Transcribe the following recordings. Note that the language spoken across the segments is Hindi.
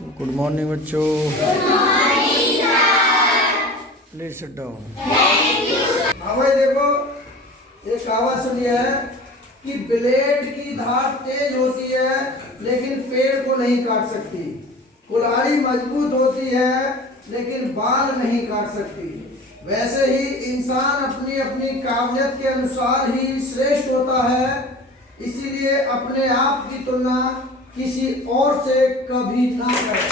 गुड मॉर्निंग बच्चों। Please sit down. हाँ भाई देखो, एक कहावत सुनी है कि ब्लेड की धार तेज होती है लेकिन पेड़ को नहीं काट सकती, कुल्हाड़ी मजबूत होती है लेकिन बाल नहीं काट सकती। वैसे ही इंसान अपनी अपनी काबिलियत के अनुसार ही श्रेष्ठ होता है, इसीलिए अपने आप की तुलना किसी और से कभी ना करें,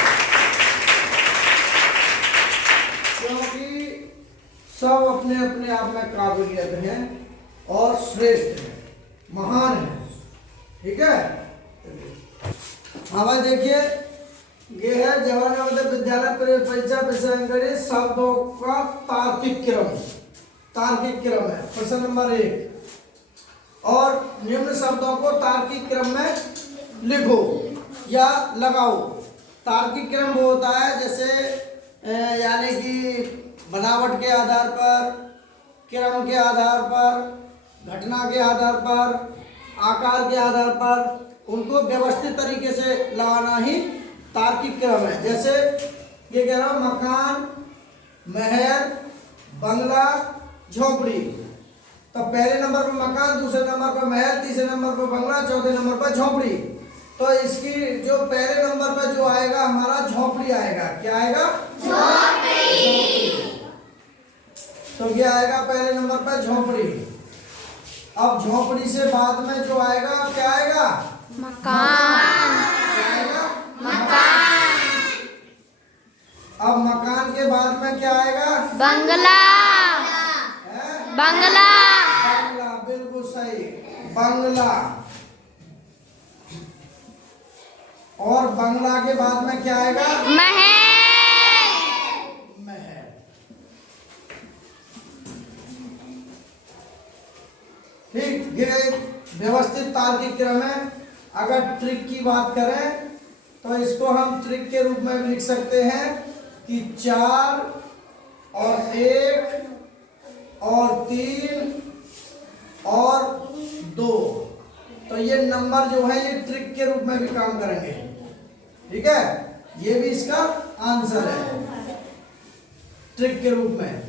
क्योंकि सब अपने अपने आप में काबिलियत हैं और श्रेष्ठ हैं, महान हैं। ठीक है। हाँ भाई देखिए, ये है जवाहर नवोदय विद्यालय परीक्षा विषयांकन शब्दों का तार्किक क्रम। तार्किक क्रम है प्रश्न नंबर 1। और निम्न शब्दों को तार्किक क्रम में लिखो या लगाओ। तार्किक क्रम वो होता है जैसे यानी कि बनावट के आधार पर, क्रम के आधार पर, घटना के आधार पर, आकार के आधार पर उनको व्यवस्थित तरीके से लगाना ही तार्किक क्रम है। जैसे ये कह रहा हूँ मकान, महल, बंगला, झोपड़ी। तो पहले नंबर पर मकान, दूसरे नंबर पर महल, तीसरे नंबर पर बंगला, चौथे नंबर पर झोपड़ी। तो इसकी जो पहले नंबर पर जो आएगा हमारा झोपड़ी आएगा। क्या आएगा? झोपड़ी। तो क्या आएगा पहले नंबर पर? झोपड़ी। अब झोपड़ी से बाद में जो आएगा क्या आएगा? मकान। क्या आएगा? मकान। अब मकान के बाद में क्या आएगा? बंगला। बंगला। बंगला, बिल्कुल सही, बंगला। और बंगला के बाद में क्या आएगा? महल। महल। ठीक, ये व्यवस्थित तार्किक क्रम है। अगर ट्रिक की बात करें तो इसको हम ट्रिक के रूप में भी लिख सकते हैं कि 4 और 1 और 3 और 2। तो ये नंबर जो है ये ट्रिक के रूप में भी काम करेंगे। ठीक है, ये भी इसका आंसर है ट्रिक के रूप में।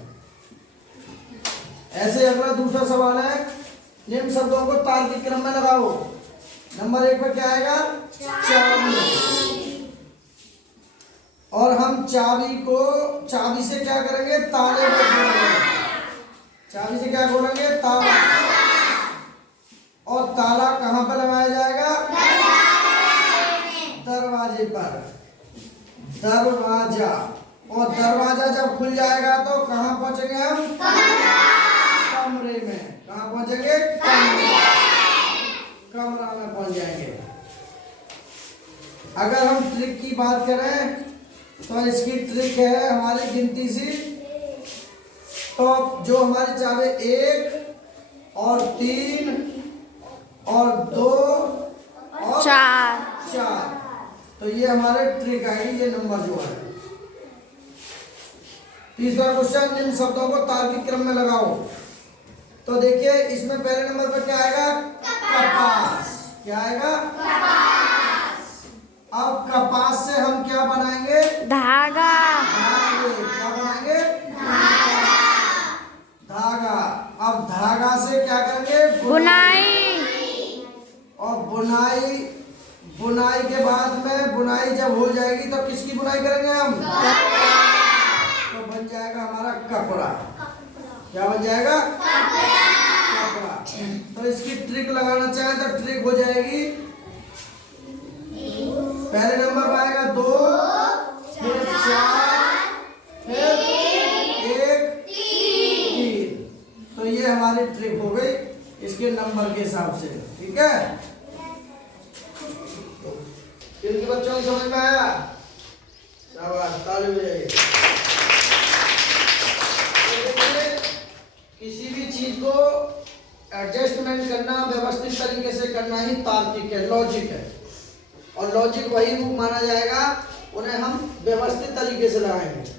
ऐसे अगला दूसरा सवाल है, निम्न शब्दों को तार्किक क्रम में लगाओ। नंबर 1 पर क्या आएगा? चाबी। और हम चाबी से क्या करेंगे? ताले को खोलेंगे। चाबी से क्या खोलेंगे? ताला। और ताला कहाँ पर लगाया जाएगा? दरवाजे पर। दरवाजा। और दरवाजा जब खुल जाएगा तो कहाँ पहुंचेंगे हम? कमरे में। कहाँ पहुंचेंगे? कमरा में पहुंच जाएंगे। अगर हम ट्रिक की बात करें तो इसकी ट्रिक है हमारी गिनती सी। तो जो हमारी चाबी 1 और 3 और 2 और 4, तो ये हमारे ट्रिक आएगी। ये नंबर जो है। तीसरा क्वेश्चन, इन शब्दों को तार्किक क्रम में लगाओ। तो देखिए इसमें पहले नंबर पर क्या आएगा? कपास। क्या आएगा? अब कपास से हम क्या बनाएंगे? धागा। क्या बनाएंगे? धागा। अब धागा से क्या करेंगे? बुनाई। और बुनाई के बाद में बुनाई जब हो जाएगी तो किसकी बुनाई करेंगे हम? तो बन जाएगा हमारा कपड़ा। क्या बन जाएगा? कपड़ा। तो इसकी ट्रिक लगाना चाहें तो ट्रिक हो जाएगी, पहले नंबर पर आएगा 2, फिर 4, फिर 1, 3। तो ये हमारी ट्रिक हो गई इसके नंबर के हिसाब से। ठीक है, इनके बच्चों को समझ में आया? शाबाश, ताली बजाइए। किसी भी चीज को एडजस्टमेंट करना, व्यवस्थित तरीके से करना ही तार्किक है, लॉजिक है। और लॉजिक वही रूप माना जाएगा, उन्हें हम व्यवस्थित तरीके से लगाएंगे।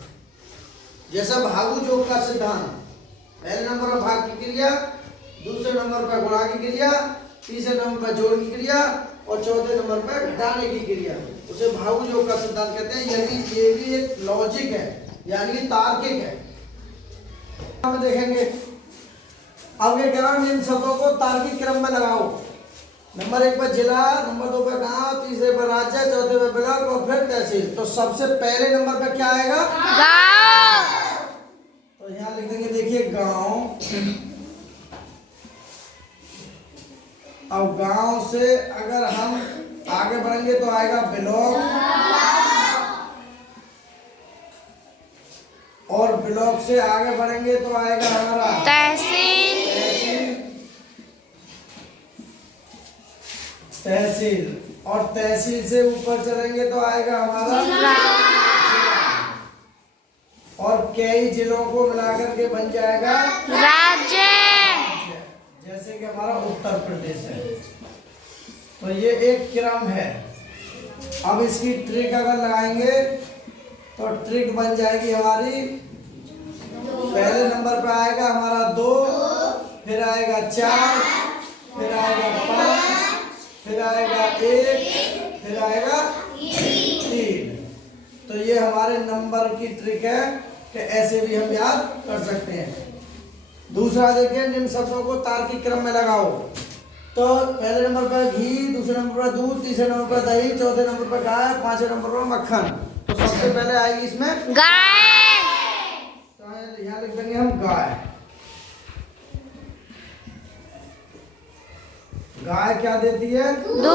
जैसा भागू जोग का सिद्धांत, पहले नंबर पर भाग की क्रिया, दूसरे नंबर पर गुणा की क्रिया, तीसरे नंबर पर जोड़ की क्रिया और चौथे नंबर पर घटाने की क्रिया। उसे भाव योग का सिद्धांत कहते हैं। ये भी एक लॉजिक है, यानी कि तार्किक है। हम देखेंगे अब ये क्रम, इन शब्दों को तार्किक क्रम में लगाओ। नंबर 1 पर जिला, नंबर 2 पर गांव, तीसरे पर राज्य, चौथे पर ब्लॉक और फिर तहसील। तो सबसे पहले नंबर पर क्या आएगा? गाँव। तो यहाँ लिख देंगे, देखिए गांव। अब गांव से अगर हम आगे बढ़ेंगे तो आएगा ब्लॉक, और ब्लॉक से आगे बढ़ेंगे तो आएगा हमारा तहसील। तहसील, और तहसील से ऊपर चलेंगे तो आएगा हमारा जिला। और कई जिलों को मिलाकर के बन जाएगा राज्य। जैसे कि हमारा उत्तर प्रदेश है। तो ये एक क्रम है। अब इसकी ट्रिक अगर लगाएंगे तो ट्रिक बन जाएगी हमारी। पहले नंबर पे आएगा हमारा 2, फिर आएगा 4, फिर आएगा 5, फिर आएगा 1, फिर आएगा 3। तो ये हमारे नंबर की ट्रिक है कि ऐसे भी हम याद कर सकते हैं। दूसरा देखिए, निम्न शब्दों को तार्किक क्रम में लगाओ। तो पहले नंबर पर घी, दूसरे नंबर पर दूध, तीसरे नंबर पर दही, चौथे नंबर पर गाय, पांचवें नंबर पर मक्खन। तो सबसे पहले आएगी इसमें गाय। तो यहाँ लिख देंगे हम गाय। गाय क्या देती है? दूध।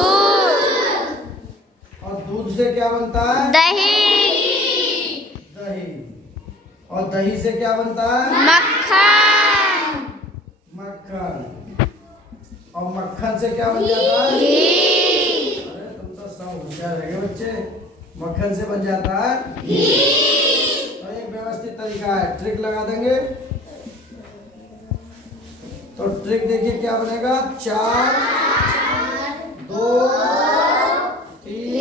और दूध से क्या बनता है? दही। दही। और दही से क्या बनता है? मक्खन। मक्खन। और मक्खन से क्या बन जाता है? घी। अरे तुम तो सब होशियार रहे बच्चे। मक्खन से बन जाता है घी। तो एक व्यवस्थित तरीका है, ट्रिक लगा देंगे। तो ट्रिक देखिए क्या बनेगा? 4, 2, 3,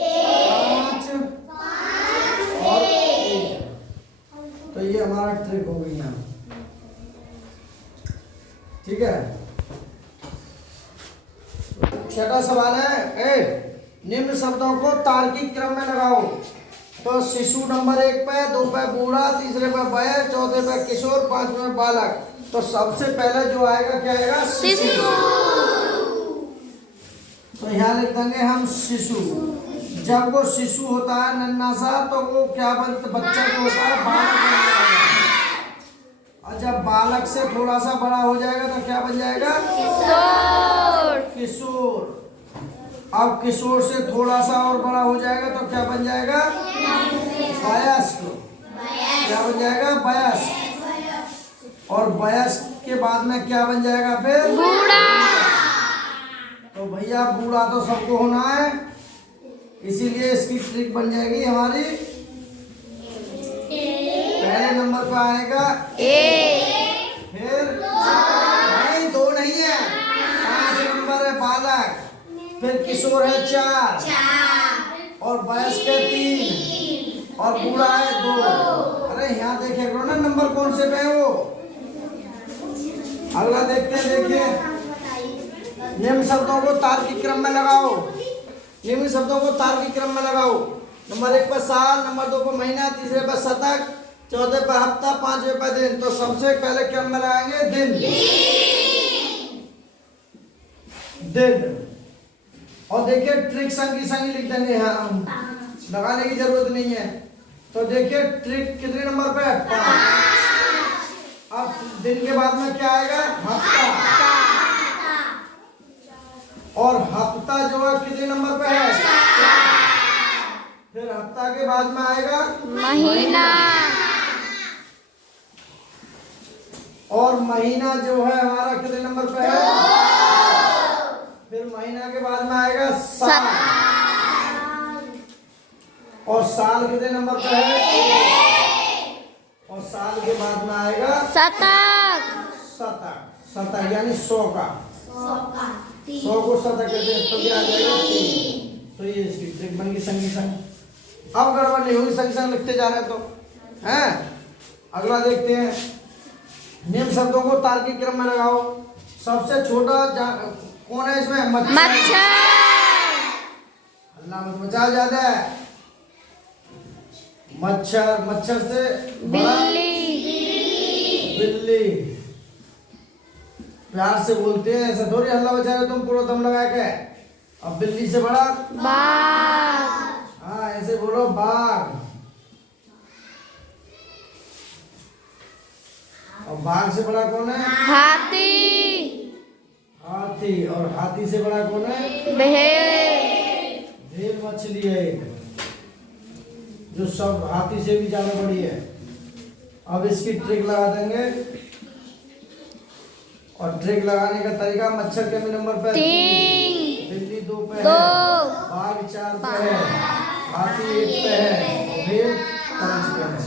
5 और 1। तो ये हमारा ट्रिक हो गई यहाँ। ठीक है। छठा सवाल है, निम्न शब्दों को तार्किक क्रम में लगाओ। तो शिशु नंबर 1 पे, 2 पे बूढ़ा, तीसरे पे वयस्क, चौथे पे किशोर, 5वें बालक। तो सबसे पहले जो आएगा क्या आएगा? शिशु। तो यहाँ लिख देंगे हम शिशु। जब वो शिशु होता है नन्हा सा, तो वो क्या बच्चा जो होता है बालक बन जाएगा। और जब बालक से थोड़ा सा बड़ा हो जाएगा तो क्या बन जाएगा? किशोर। किशोर। अब किशोर से थोड़ा सा और बड़ा हो जाएगा तो क्या बन जाएगा? वयस्क। क्या बन जाएगा? वयस्क। और वयस्क के बाद में क्या बन जाएगा फिर? बूढ़ा। तो भैया बूढ़ा तो सबको होना है, इसीलिए इसकी ट्रिक बन जाएगी हमारी। पहले नंबर पर आएगा 1, फिर नहीं 2 नहीं है, 5 नंबर है बालक, फिर किशोर है 4 और वयस्क है 3 और बूढ़ा है 2। अरे यहाँ देखे करो ना नंबर कौन से पे है वो। अगला देखते हैं, देखिए निम्न शब्दों को तार्किक क्रम में लगाओ। निम्न शब्दों को तार्किक क्रम में लगाओ। नंबर 1 पर साल, नंबर 2 पर महीना, तीसरे पर शतक, चौथे पर हफ्ता, 5वें पर दिन। तो सबसे पहले क्रम में लगाएंगे दिन। दिन। और देखिए ट्रिक संग की संग लिख देंगे, यहाँ लगाने की जरूरत नहीं है। तो देखिए ट्रिक कितने नंबर पे है? 5। अब दिन के बाद में क्या आएगा? हफ्ता। और हफ्ता जो है कितने नंबर पे है? 4। फिर हफ्ता के बाद में आएगा महीना। और महीना जो है हमारा कितने नंबर पे है? 2। फिर महीना के बाद में आएगा साल। और साल कितने नंबर पे है? और साल के बाद में आएगा शतक। शतक यानी 100 का। 100 को शतक कहते हैं। तो ये आ जाएगा 3। तो ये इसकी ट्रिक बन गई संगी संग। अब गड़बड़ नहीं हुई, संग संग लिखते जा रहे हैं तो हैं। अगला देखते हैं, निम्न शब्दों को तार्किक क्रम में लगाओ। सबसे छोटा कौन है इसमें? मच्छर। हल्ला मत मचा ज्यादा। मच्छर, मच्छर से बड़ा बिल्ली बिल्ली। प्यार से बोलते हैं, ऐसा थोड़ी हल्ला बजा रहे हो तुम पूरा दम लगा के। अब बिल्ली से बड़ा, बाघ हाँ ऐसे बोलो बाघ। और बाघ से बड़ा कौन है? हाथी हाथी। और हाथी से बड़ा कौन है? भेड़ भेल मछली है एक, जो सब हाथी से भी ज्यादा बड़ी है। अब इसकी ट्रिक लगा देंगे, और ट्रिक लगाने का तरीका, मच्छर के नंबर पे 3 बिल्ली 2 पे 2 है, बाघ 4 पे है, हाथी 1 पे है, और भेल 5 पे है।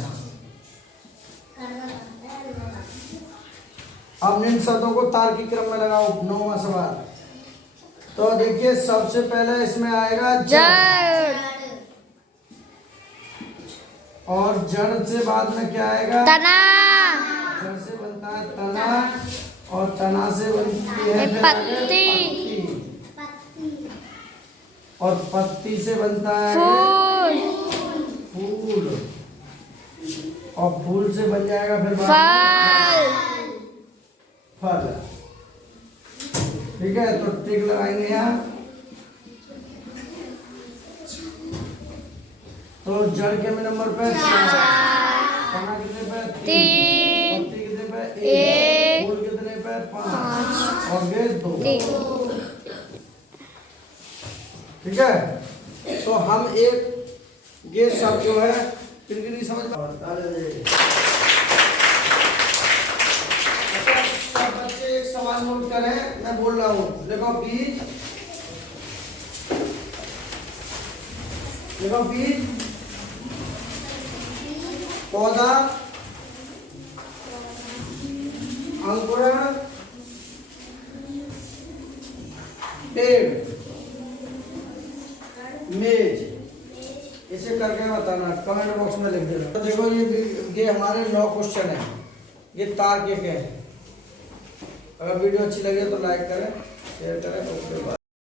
अब इन शब्दों को तार्किक क्रम में लगाओ। 9वां सवाल। तो देखिए सबसे पहले इसमें आएगा जड़, जड़ और जड़ से बाद में क्या आएगा? तना जड़ से बनता है तना, और तना से बनती है फिर पत्ती। पत्ती, और पत्ती से बनता है फूल फूल, और फूल से बन जाएगा फिर बाद में फल फल। ठीक है, तो टिक लगाएंगे यहाँ। तो जड़ के नंबर पे 4, तना कितने पे? 3 पत्ती कितने पे? 1 फूल कितने पे? 5, और ये 2। 3 ठीक है, तो हम एक ये सब जो है फिर नहीं समझ में। सब बच्चे एक सवाल नोट करें, मैं बोल रहा हूँ। देखो बीज, देखो बीज, पौधा, अंकुरण, पेड़, मेज। इसे करके बताना, कमेंट बॉक्स में लिख देना। तो देखो ये हमारे 9 क्वेश्चन है, ये तार्किक है। अगर वीडियो अच्छी लगे तो लाइक करें, शेयर करें। Okay bye.